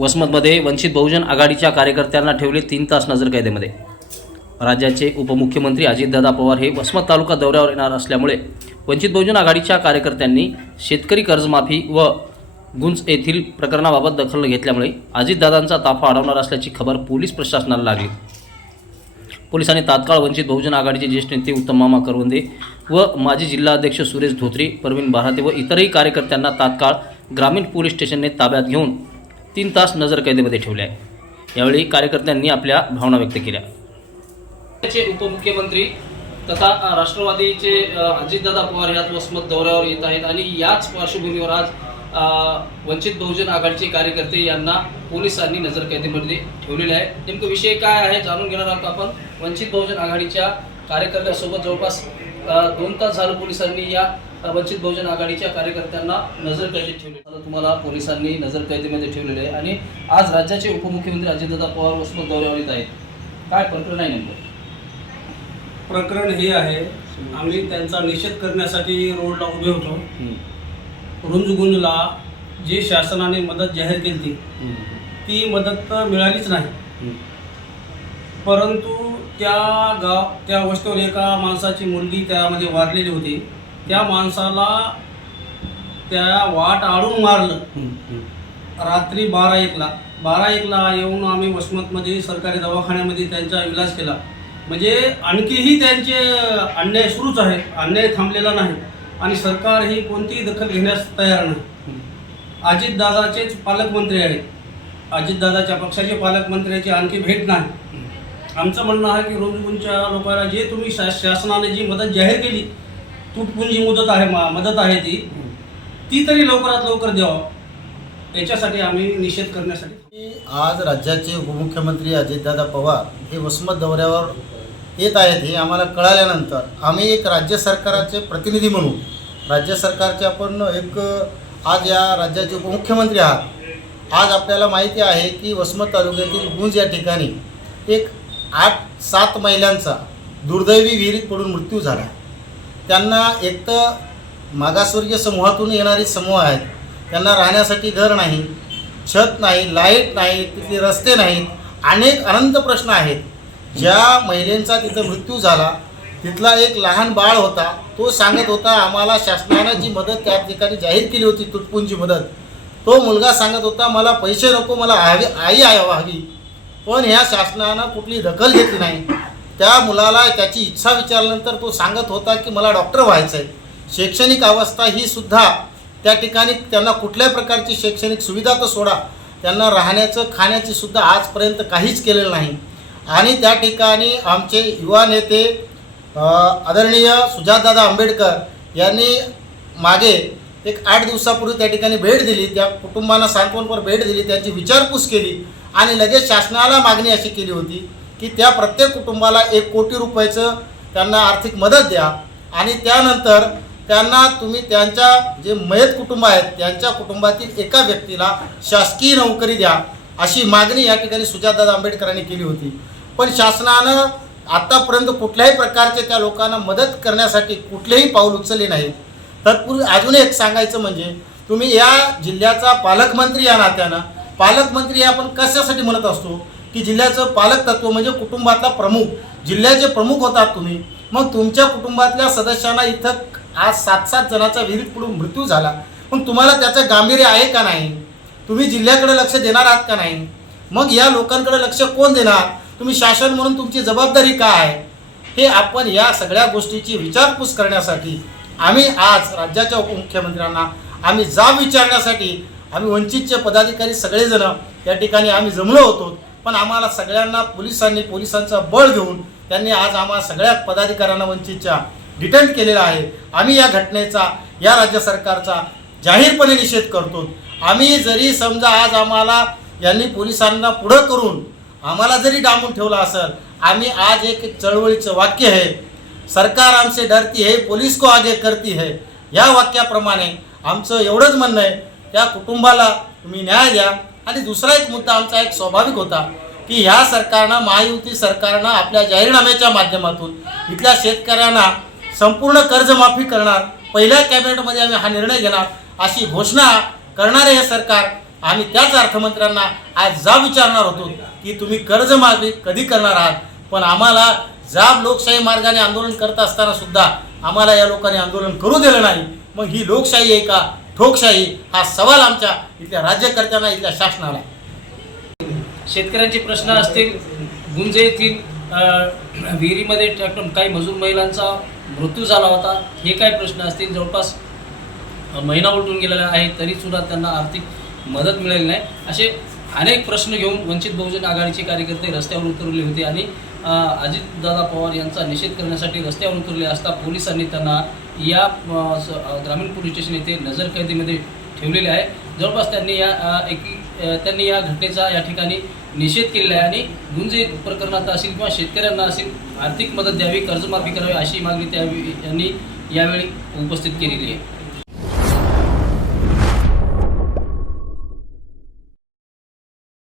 वसमतमध्ये वंचित बहुजन आघाडीच्या कार्यकर्त्यांना ठेवले तीन तास नजरकैदेमध्ये राज्याचे उपमुख्यमंत्री अजितदादा पवार हे वसमत तालुका दौऱ्यावर येणार असल्यामुळे वंचित बहुजन आघाडीच्या कार्यकर्त्यांनी शेतकरी कर्जमाफी व गुंज येथील प्रकरणाबाबत दखल घेतल्यामुळे अजितदादांचा ताफा अडवणार असल्याची खबर पोलीस प्रशासनाला लागली. पोलिसांनी तात्काळ वंचित बहुजन आघाडीचे ज्येष्ठ नेते उत्तम मामा करवंदे व माजी जिल्हाध्यक्ष सुरेश धोत्रे प्रवीण बाराते व इतरही कार्यकर्त्यांना तात्काळ ग्रामीण पोलीस स्टेशनने ताब्यात घेऊन तीन तास नजरकैदेमध्ये ठेवले आहे. यावेळी कार्यकर्त्यांनी आपल्या भावना व्यक्त केल्या. राज्याचे उपमुख्यमंत्री तथा राष्ट्रवादीचे अजितदादा पवार याच वसमत दौऱ्यावर येत आहेत आणि याच पार्श्वभूमीवर आज वंचित बहुजन आघाडीचे कार्यकर्ते यांना पोलिसांनी नजरकैदेमध्ये ठेवलेले आहे. नेमकं विषय काय आहे जाणून घेणार आहोत आपण. वंचित बहुजन आघाडीच्या कार्यकर्त्यासोबत जवळपास दोन तास झालं पोलिसांनी या वंचित बहुजन आघाडीच्या कार्यकर्त्यांना नजरकैदेत ठेवले आता तुम्हाला पोलिसांनी नजरकैदेमध्ये ठेवलेले आहे. आणि आज राज्याचे उपमुख्यमंत्री अजितदादा पवार वसमत दौऱ्यावर येत आहेत. काय प्रकरण आहे नेमकं? प्रकरण हे आहे आम्ही त्यांचा निषेध करण्यासाठी रोडला उभे होतो. रुंजगुंजला जी शासनाने मदत जाहीर केली ती ती मदत तर मिळालीच नाही. परंतु त्या गाव त्या वस्तीवर एका माणसाची मुलगी त्यामध्ये वारलेली होती. त्या माणसाला त्या वाट आळून मारलं. रात्री बारा एकला. बारा एकला येऊन आम्ही वसमतमध्ये सरकारी दवाखान्यामध्ये त्यांचा इलाज केला. म्हणजे आणखीही त्यांचे अन्याय सुरूच आहे. अन्याय थांबलेला नाही. आणि सरकार ही कोणतीही दखल घेण्यास तयार नाही. अजितदादाचेच पालकमंत्री आहेत. अजितदादाच्या पक्षाचे पालकमंत्र्याची आणखी भेट नाही. आमचं म्हणणं आहे की रोजगुंच्या लोकांना जे तुम्ही शा शासनाने जी मदत जाहीर केली तुटपुंजी मुदत आहे मा- मदत आहे ती. ती तरी लवकरात लवकर द्यावं. याच्यासाठी आम्ही निषेध करण्यासाठी आज राज्याचे उपमुख्यमंत्री अजितदादा पवार हे वसमत दौऱ्यावर येत आहेत हे आम्हाला कळाल्यानंतर आम्ही एक राज्य सरकाराचे प्रतिनिधी म्हणून राज्य सरकारचे आपण एक आज या राज्याचे उपमुख्यमंत्री आहात. आज आपल्याला माहिती आहे की वसमत तालुक्यातील गुंज या ठिकाणी एक आठ सात महिलांचा दुर्दैवी विहिरीत पडून मृत्यू झाला. त्यांना एक तर मागासवर्गीय समूहातून येणारे समूह आहेत. त्यांना राहण्यासाठी घर नाही छत नाही लाइट नाही तिथले रस्ते नाहीत. अनेक अनंत प्रश्न आहेत. ज्या महिलेंचा तिथं मृत्यू झाला तिथला एक लहान बाळ होता तो सांगत होता आम्हाला शासनानं जी मदत त्या ठिकाणी जाहीर केली होती तुटपुंजी मदत. तो मुलगा सांगत होता मला पैसे नको मला हवी आई आहे हवी. पण ह्या शासनानं कुठली दखल घेतली नाही. त्या मुलाला त्याची इच्छा विचारल्यानंतर तो सांगत होता की मला डॉक्टर व्हायचं आहे शैक्षणिक अवस्था ही सुद्धा त्या ठिकाणी त्यांना कुठल्याही प्रकारची शैक्षणिक सुविधा तर सोडा. त्यांना राहण्याचं खाण्याची सुद्धा आजपर्यंत काहीच केलेलं नाही. आणि त्या ठिकाणी आमचे युवा नेते आदरणीय सुजातदादा आंबेडकर यांनी मागे एक आठ दिवसापूर्वी त्या ठिकाणी भेट दिली. त्या कुटुंबांना सांत्वनपर भेट दिली. त्यांची विचारपूस केली आणि लगेच शासनाला मागणी अशी केली होती की त्या प्रत्येक कुटुंबाला एक कोटी रुपयाचं त्यांना आर्थिक मदत द्या. आणि त्यानंतर त्यांना तुम्ही त्यांच्या जे मयत कुटुंब आहेत त्यांच्या कुटुंबातील एका व्यक्तीला शासकीय नोकरी द्या अशी मागणी या ठिकाणी सुजातदादा आंबेडकरांनी केली होती. पण शासनानं आतापर्यंत कुठल्याही प्रकारचे त्या लोकांना मदत करण्यासाठी कुठलेही पाऊल उचलले नाहीत. तत्पूर्वी अजून एक सांगायचं म्हणजे तुम्ही या जिल्ह्याचा पालकमंत्री या नात्यानं पालकमंत्री हे आपण कशासाठी म्हणत असतो? की जिल्ह्याचं पालक तत्व म्हणजे कुटुंबातला प्रमुख. जिल्ह्याचे प्रमुख होतात तुम्ही. मग तुमच्या कुटुंबातल्या सदस्यांना इथं आज सात सात जणाचा विहिरीत पडून मृत्यू झाला. पण तुम्हाला त्याचं गांभीर्य आहे का नाही? तुम्ही जिल्ह्याकडे लक्ष देणार आहात का नाही? मग या लोकांकडे लक्ष कोण देणार? तुम्ही शासन म्हणून तुमची जबाबदारी काय आहे? हे आपण या सगळ्या गोष्टीची विचारपूस करण्यासाठी आम्ही आज राज्याच्या उपमुख्यमंत्र्यांना आम्ही जाब विचारण्यासाठी आम्ही वंचितचे पदाधिकारी सगळेजण या ठिकाणी आम्ही जमलो होतो. पण आम्हाला सगळ्यांना पोलिसांनी पोलिसांचं बळ घेऊन त्यांनी आज आम्हाला सगळ्या पदाधिकाऱ्यांना वंचितच्या डिटेन केलेला आहे. आम्ही या घटनेचा या राज्य सरकारचा जाहीरपणे निषेध करतो. आम्ही जरी समजा आज आम्हाला यांनी पोलिसांना पुढं करून आम्हाला जरी डांबून ठेवलं असेल आम्ही आज एक चळवळीचं वाक्य आहे. सरकार आमसे डरती है पोलीस को आगे करती है. या वाक्याप्रमाणे आमचं एवढंच म्हणणं आहे त्या कुटुंबाला तुम्ही न्याय द्या. आणि दुसरा एक मुद्दा आमचा एक स्वाभाविक होता की ह्या सरकारनं महायुती सरकारनं आपल्या जाहीरनाम्याच्या माध्यमातून इथल्या शेतकऱ्यांना संपूर्ण कर्जमाफी करणार पहिल्या कॅबिनेटमध्ये आम्ही हा निर्णय घेणार अशी घोषणा करणारे हे सरकार आम्ही त्याच अर्थमंत्र्यांना आज जाब विचारणार होतो की तुम्ही कर्जमाफी कधी करणार आहात? पण आम्हाला जाब लोकशाही मार्गाने आंदोलन करत असताना सुद्धा आम्हाला या लोकांनी आंदोलन करू दिलं नाही. मग ही लोकशाही आहे का? ठोकशाही हा सवाल आमच्या इथल्या राज्यकर्त्यांना इथल्या शासनाला. शेतकऱ्यांचे प्रश्न असतील गुंज येथील विहिरीमध्ये काही मजूर महिलांचा मृत्यू झाला होता हे काय प्रश्न असतील? जवळपास महिना उलटून गेलेला आहे तरीसुद्धा त्यांना आर्थिक मदत मिळाली नाही. असे अनेक प्रश्न घेऊन वंचित बहुजन आघाडीचे कार्यकर्ते रस्त्यावर उतरले होते आणि अजितदादा पवार यांचा निषेध करण्यासाठी रस्त्यावर उतरले असता पोलिसांनी त्यांना या स- ग्रामीण पोलीस स्टेशन येथे नजरकैदीमध्ये ठेवलेले आहे. जवळपास त्यांनी या एक त्यांनी या घटनेचा या ठिकाणी निषेध केलेला आहे आणि गुंजे प्रकरणात असेल किंवा शेतकऱ्यांना असेल आर्थिक मदत द्यावी कर्जमाफी करावी अशी मागणी त्या यांनी यावेळी उपस्थित केलेली आहे.